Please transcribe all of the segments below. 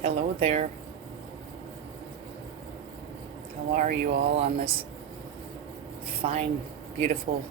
Hello there. How are you all on this fine, beautiful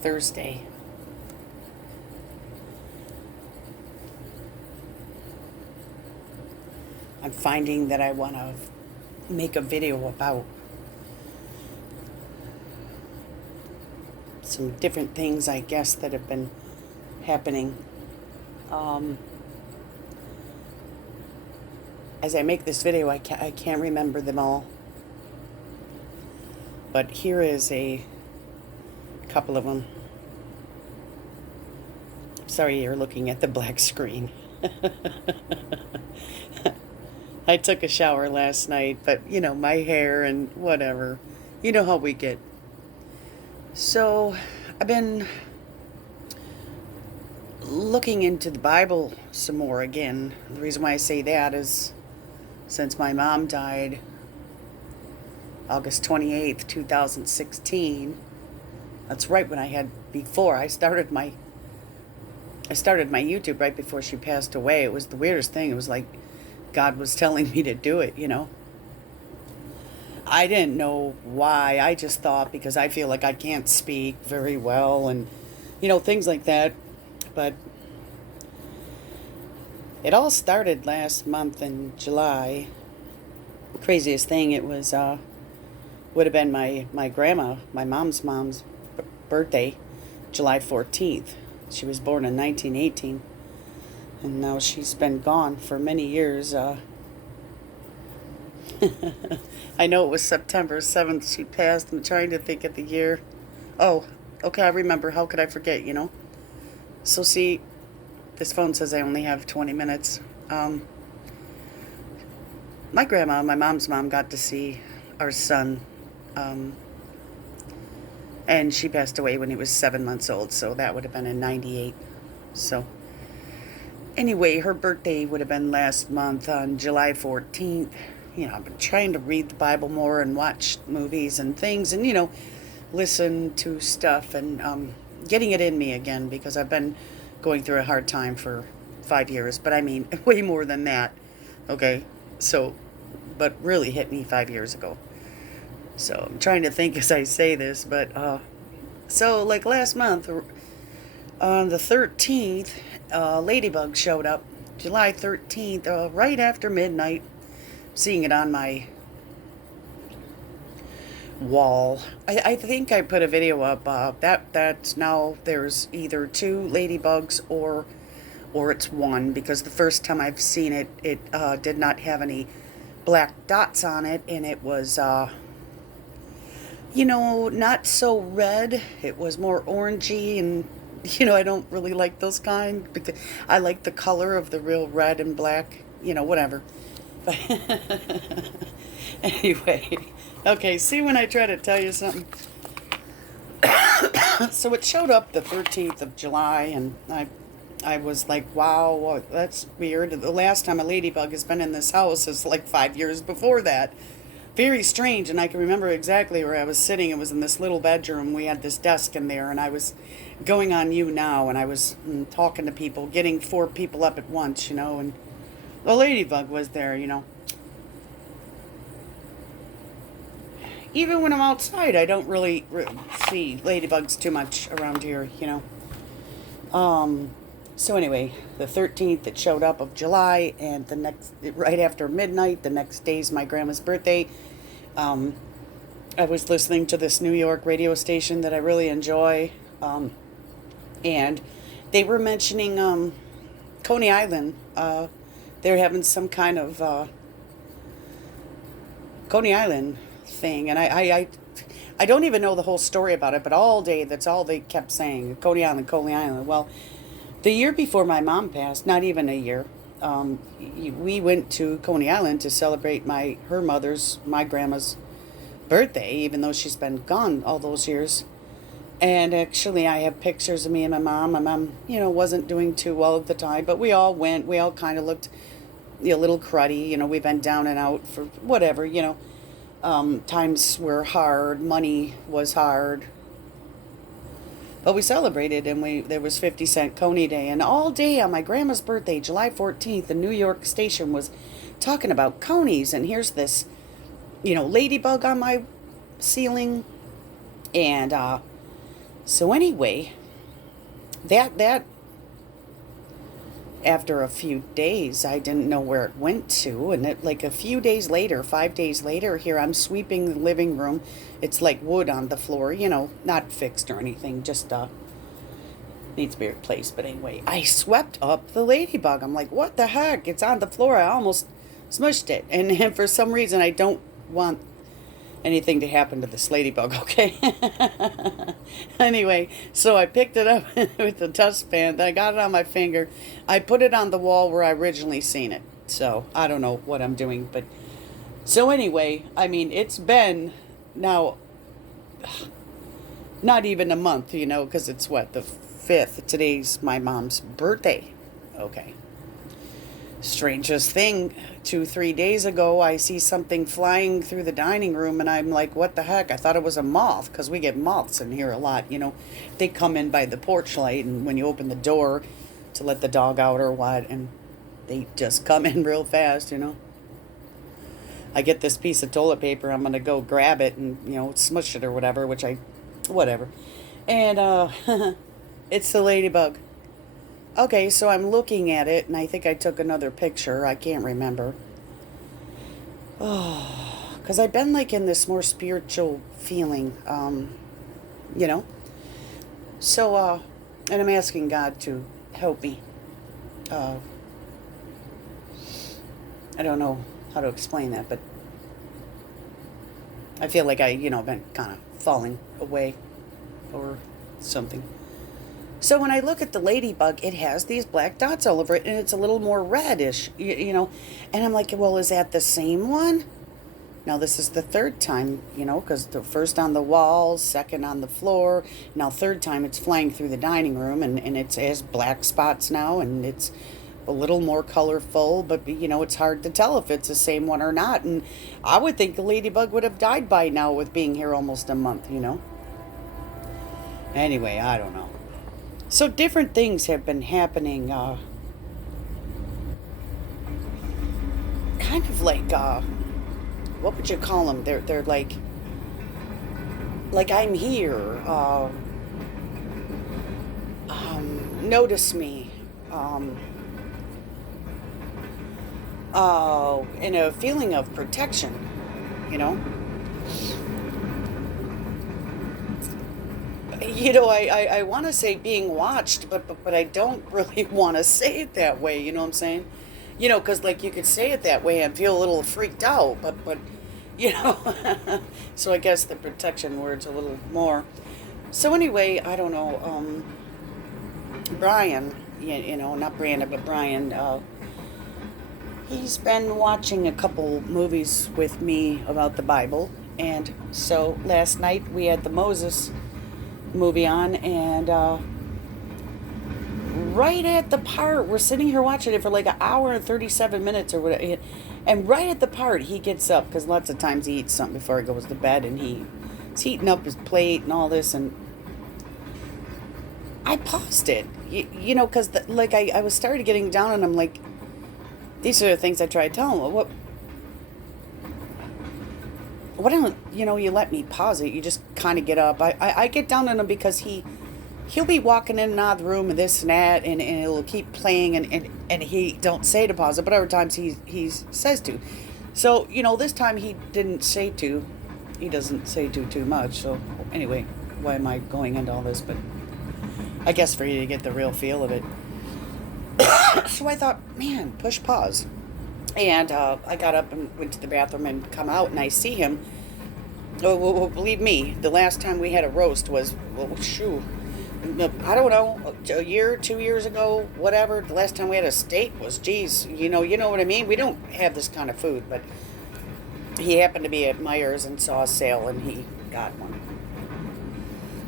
Thursday? I'm finding that I want to make a video about some different things, I guess, that have been happening. Um, as I make this video, I can't remember them all. But here is a couple of them. Sorry, you're looking at the black screen. I took a shower last night, but my hair and whatever. You know how we get. So, I've been looking into the Bible some more again. The reason why I say that is since my mom died August 28th, 2016. That's right when I had before I started my YouTube right before she passed away. It was the weirdest thing. It was like God was telling me to do it. I didn't know why. I just thought because I feel like I can't speak very well and things like that. But it all started last month in July. The craziest thing, it was would have been my grandma, my mom's birthday, July 14th. She was born in 1918, and now she's been gone for many years. I know it was September 7th she passed. I'm trying to think of the year. Oh, okay, I remember. How could I forget? So see, this phone says I only have 20 minutes. My grandma, my mom's mom, got to see our son, and she passed away when he was 7 months old, so that would have been in 98. So anyway, her birthday would have been last month on July 14th. I've been trying to read the Bible more and watch movies and things and, listen to stuff and getting it in me again because I've been going through a hard time for 5 years. But I mean, way more than that. Okay? So, but really hit me 5 years ago. So I'm trying to think as I say this, but, so like last month, on the 13th, Ladybug showed up, July 13th, right after midnight. Seeing it on my wall. I think I put a video up that's now there's either two ladybugs or it's one, because the first time I've seen it did not have any black dots on it, and it was not so red. It was more orangey, and I don't really like those kind because I like the color of the real red and black, whatever. But anyway, okay, see when I try to tell you something? So it showed up the 13th of July, and I was like, wow, that's weird. The last time a ladybug has been in this house is like 5 years before that. Very strange, and I can remember exactly where I was sitting. It was in this little bedroom. We had this desk in there, and I was going on You Now, and I was talking to people, getting 4 people up at once, and the ladybug was there. Even when I'm outside, I don't really see ladybugs too much around here. So anyway, the 13th it showed up of July, and right after midnight, the next day's my grandma's birthday. I was listening to this New York radio station that I really enjoy, and they were mentioning Coney Island. They're having some kind of Coney Island thing, and I don't even know the whole story about it, but all day that's all they kept saying, Coney Island, Coney Island. Well, the year before my mom passed, not even a year, we went to Coney Island to celebrate my grandma's birthday, even though she's been gone all those years. And actually, I have pictures of me and my mom. My mom, wasn't doing too well at the time, but we all went. We all kind of looked a little cruddy. We've been down and out for whatever. Times were hard. Money was hard. But we celebrated, and there was 50-cent Coney Day. And all day on my grandma's birthday, July 14th, the New York station was talking about conies. And here's this, ladybug on my ceiling. And so anyway, that after a few days, I didn't know where it went to. And like a few days later, 5 days later, here I'm sweeping the living room. It's like wood on the floor, not fixed or anything, just needs to be replaced. But anyway, I swept up the ladybug. I'm like, what the heck? It's on the floor. I almost smushed it. And for some reason, I don't want anything to happen to this ladybug, okay? Anyway, so I picked it up with the dustpan. I got it on my finger. I put it on the wall where I originally seen it. So I don't know what I'm doing, but so anyway, I mean, it's been now not even a month, because it's what, the 5th. Today's my mom's birthday. Okay. Strangest thing, 2-3 days ago, I see something flying through the dining room, and I'm like, what the heck? I thought it was a moth, because we get moths in here a lot, They come in by the porch light, and when you open the door to let the dog out or what, and they just come in real fast, I get this piece of toilet paper, I'm going to go grab it and, smush it or whatever, whatever. And, it's the ladybug. Okay, so I'm looking at it, and I think I took another picture. I can't remember. Oh, because I've been like in this more spiritual feeling, So, and I'm asking God to help me. I don't know how to explain that, but I feel like been kind of falling away or something. So when I look at the ladybug, it has these black dots all over it, and it's a little more reddish, And I'm like, well, is that the same one? Now, this is the third time, because the first on the wall, second on the floor. Now, third time, it's flying through the dining room, and it has black spots now, and it's a little more colorful, but, it's hard to tell if it's the same one or not. And I would think the ladybug would have died by now with being here almost a month, Anyway, I don't know. So different things have been happening, kind of like, what would you call them? They're like I'm here, notice me, and a feeling of protection, I want to say being watched, but I don't really want to say it that way, you know what I'm saying? Because like you could say it that way and feel a little freaked out, but so I guess the protection word's a little more. So anyway, I don't know, Brian, not Brandon, but Brian, he's been watching a couple movies with me about the Bible, and so last night we had the Moses movie on, and right at the part, we're sitting here watching it for like an hour and 37 minutes or whatever, and right at the part he gets up, because lots of times he eats something before he goes to bed, and he's heating up his plate and all this, and I paused it, because I was started getting down, and I'm like, these are the things I try to tell him. Why don't you let me pause it? You just kind of get up. I get down on him because he'll be walking in and out of the room and this and that, and it'll keep playing, and he don't say to pause it, but other times he says to. So this time he didn't say to. He doesn't say to too much. So anyway, why am I going into all this? But I guess for you to get the real feel of it. So I thought, man, push pause. And I got up and went to the bathroom and come out, and I see him. Oh, well, believe me, the last time we had a roast was, I don't know, a year, 2 years ago, whatever. The last time we had a steak was, geez, you know what I mean? We don't have this kind of food, but he happened to be at Meijer's and saw a sale, and he got one.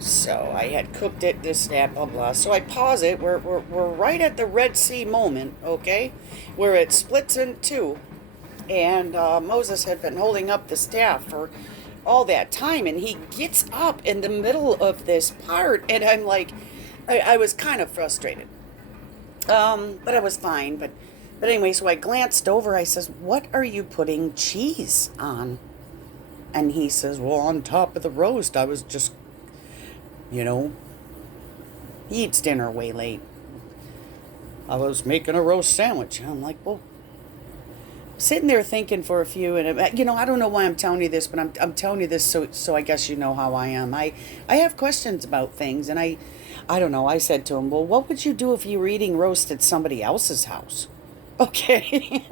So I had cooked it, this, that, blah, blah. So I pause it. We're right at the Red Sea moment, okay, where it splits in two. And Moses had been holding up the staff for, all that time, and he gets up in the middle of this part, and I'm like, I was kind of frustrated. But I was fine. But anyway, so I glanced over. I says, "What are you putting cheese on?" And he says, "Well, on top of the roast, I was just, you know, he eats dinner way late. I was making a roast sandwich." And I'm like, "Well," sitting there thinking for a few, and I don't know why I'm telling you this, but I'm telling you this so I guess you know how I am. I have questions about things, and I don't know. I said to him, "Well, what would you do if you were eating roast at somebody else's house?" Okay.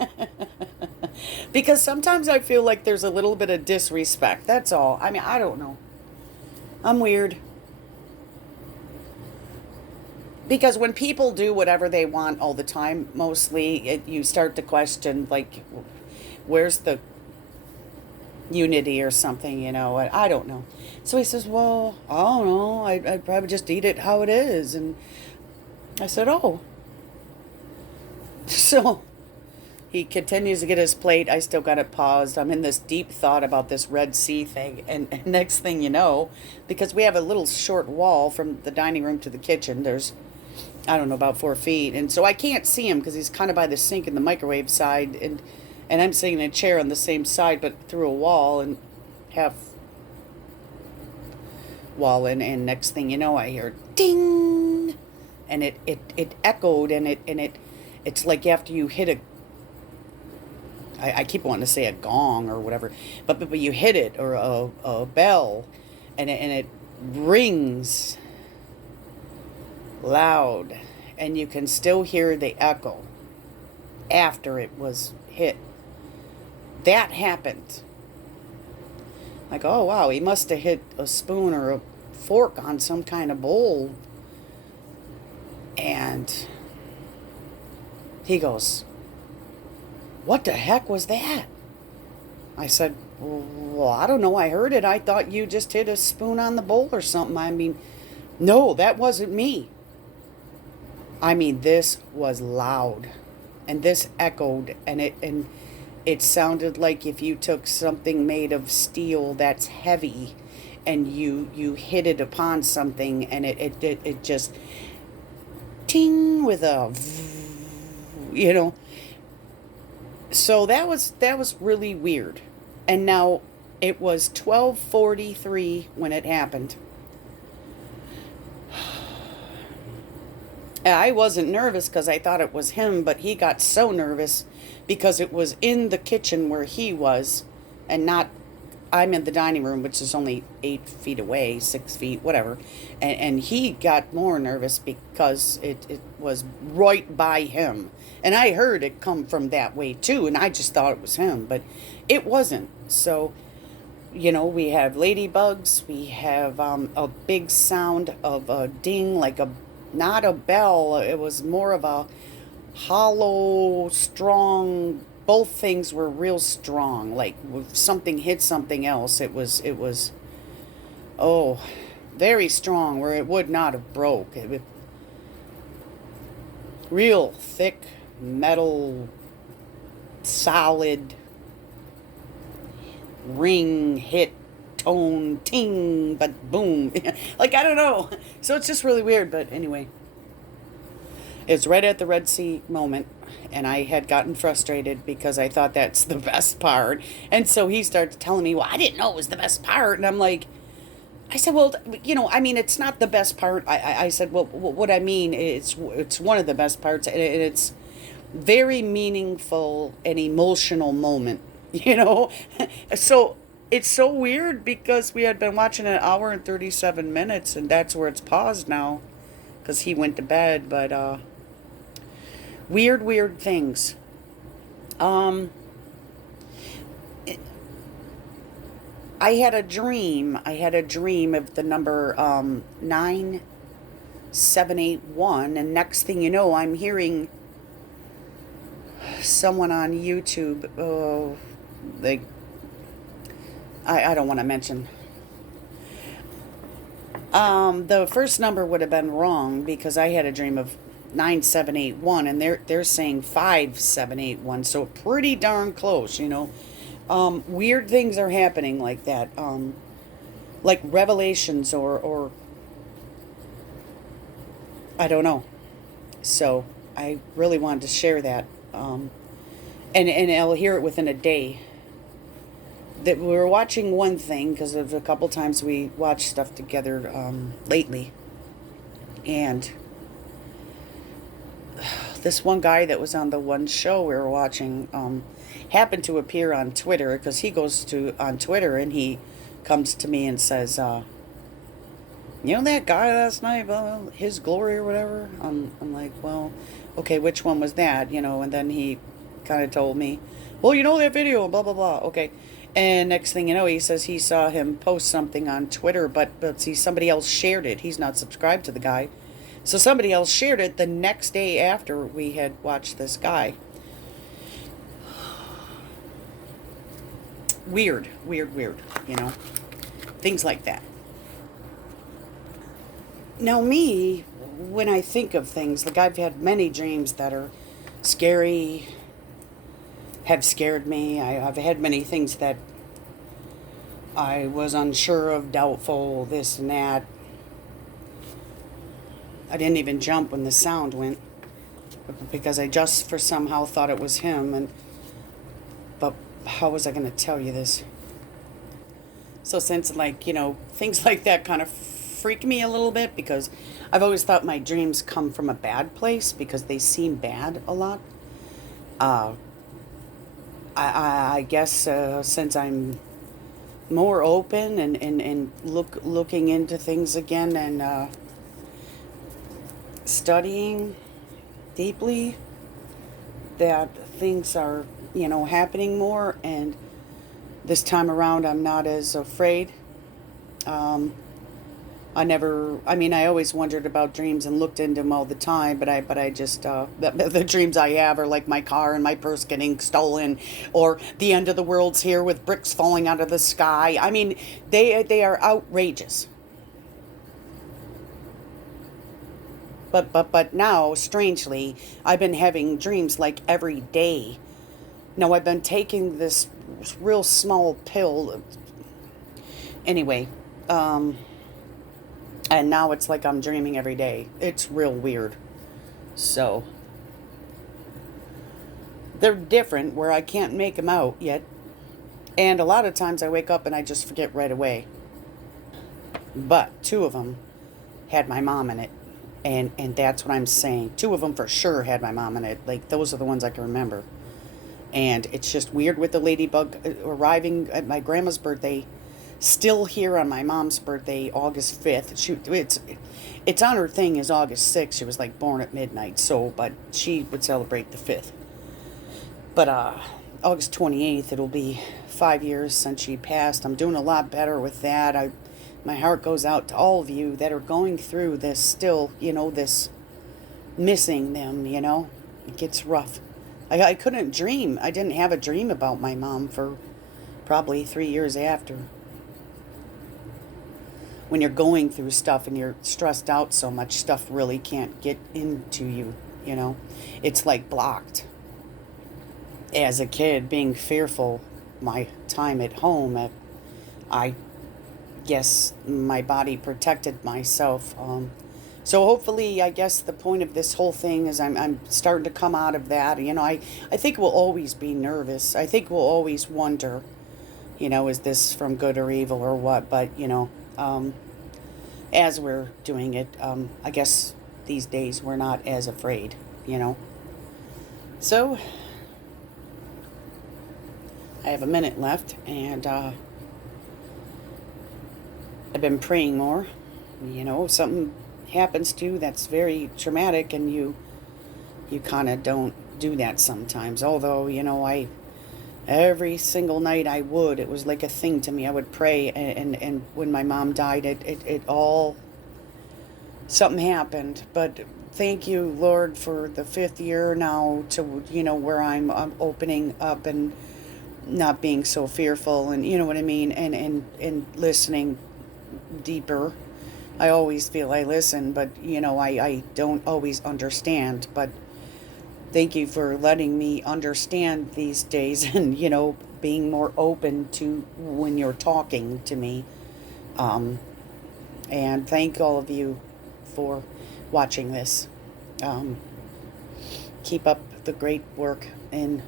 Because sometimes I feel like there's a little bit of disrespect. That's all. I mean, I don't know. I'm weird. Because when people do whatever they want all the time, mostly you start to question, like, where's the unity or something, I don't know. So he says, "Well, I don't know. I'd probably just eat it how it is." And I said, "Oh." So he continues to get his plate. I still got it paused. I'm in this deep thought about this Red Sea thing. And next thing you know, because we have a little short wall from the dining room to the kitchen, there's, I don't know, about 4 feet. And so I can't see him because he's kind of by the sink and the microwave side. And I'm sitting in a chair on the same side, but through a wall and half wall. And next thing you know, I hear ding. And it echoed, and it's like after you hit I keep wanting to say a gong or whatever, but you hit it, or a bell, and it rings loud, and you can still hear the echo after it was hit. That happened. Like, oh wow, he must have hit a spoon or a fork on some kind of bowl. And he goes, "What the heck was that?" I said, "Well, I don't know. I heard it. I thought you just hit a spoon on the bowl or something. I mean, no, that wasn't me." I mean, this was loud, and this echoed, and it sounded like if you took something made of steel that's heavy, and you hit it upon something, and it just ting with a, you know. So that was really weird. And now it was 12:43 when it happened. I wasn't nervous because I thought it was him, but he got so nervous because it was in the kitchen where he was, and not, I'm in the dining room, which is only 8 feet away, 6 feet, whatever. And he got more nervous because it was right by him. And I heard it come from that way too, and I just thought it was him, but it wasn't. So, we have ladybugs, we have a big sound of a ding, like not a bell, it was more of a hollow, strong. Both things were real strong. Like if something hit something else, it was oh, very strong, where it would not have broke. Real thick metal, solid ring hit tone ting, but boom. Like, I don't know. So it's just really weird. But anyway, it's right at the Red Sea moment, and I had gotten frustrated because I thought that's the best part. And so he starts telling me, "Well, I didn't know it was the best part." And I'm like, I said, "Well, I mean, it's not the best part." I said, "Well, what I mean, it's one of the best parts, and it's very meaningful and emotional moment, you know?" So it's so weird because we had been watching an hour and 37 minutes, and that's where it's paused now because he went to bed. But weird things. Um, I had a dream. I had a dream of the number 9781, and next thing you know, I'm hearing someone on YouTube. Oh, I don't want to mention. The first number would have been wrong because I had a dream of 9781, and they're saying 5781, so pretty darn close. Weird things are happening like that. Like revelations or I don't know. So I really wanted to share that. And I'll hear it within a day. That we were watching one thing because of a couple times we watched stuff together lately, and this one guy that was on the one show we were watching happened to appear on Twitter because he goes to on Twitter and he comes to me and says, "You know that guy last night, his glory or whatever." I'm like, "Well, okay, which one was that?" And then he kind of told me, "Well, you know that video, blah blah blah." Okay. And next thing you know, he says he saw him post something on Twitter, but see, somebody else shared it. He's not subscribed to the guy. So somebody else shared it the next day after we had watched this guy. Weird, weird, weird, things like that. Now, me, when I think of things, like I've had many dreams that are scary, have scared me. I've had many things that I was unsure of, doubtful, this and that. I didn't even jump when the sound went because I just for somehow thought it was him. But how was I going to tell you this? So since things like that kind of freak me a little bit because I've always thought my dreams come from a bad place because they seem bad a lot. I guess since I'm more open and looking into things again and studying deeply, that things are happening more, and this time around I'm not as afraid. I always wondered about dreams and looked into them all the time, but I just, the dreams I have are like my car and my purse getting stolen, or the end of the world's here with bricks falling out of the sky. I mean, they are outrageous. But now, strangely, I've been having dreams like every day. Now, I've been taking this real small pill. Anyway, and now it's like I'm dreaming every day. It's real weird. So, they're different where I can't make them out yet. And a lot of times I wake up and I just forget right away. But two of them had my mom in it. And that's what I'm saying. Two of them for sure had my mom in it. Like, those are the ones I can remember. And it's just weird with the ladybug arriving at my grandma's birthday. Still here on my mom's birthday, August 5th. It's on her thing is August 6th. She was like born at midnight. So, but she would celebrate the 5th. But August 28th, it'll be 5 years since she passed. I'm doing a lot better with that. My heart goes out to all of you that are going through this still, this missing them, It gets rough. I couldn't dream. I didn't have a dream about my mom for probably 3 years after. When you're going through stuff and you're stressed out so much, stuff really can't get into you, It's like blocked. As a kid, being fearful, my time at home, I guess my body protected myself. So hopefully, I guess the point of this whole thing is I'm starting to come out of that. I think we'll always be nervous. I think we'll always wonder, is this from good or evil or what? But, as we're doing it, I guess these days we're not as afraid, So, I have a minute left, and I've been praying more. If something happens to you that's very traumatic, and you kind of don't do that sometimes. Although, every single night it was like a thing to me. I would pray, and when my mom died, it all, something happened. But thank you, Lord, for the 5th year now to, where I'm opening up and not being so fearful, and you know what I mean, and listening deeper. I always feel I listen, but I don't always understand. But thank you for letting me understand these days and, being more open to when you're talking to me. Um, and thank all of you for watching this. Um, keep up the great work in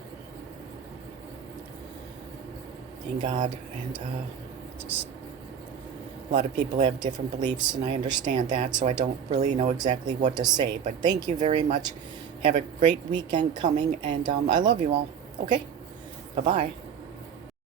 God. And just a lot of people have different beliefs, and I understand that, so I don't really know exactly what to say. But thank you very much. Have a great weekend coming, and I love you all. Okay? Bye bye.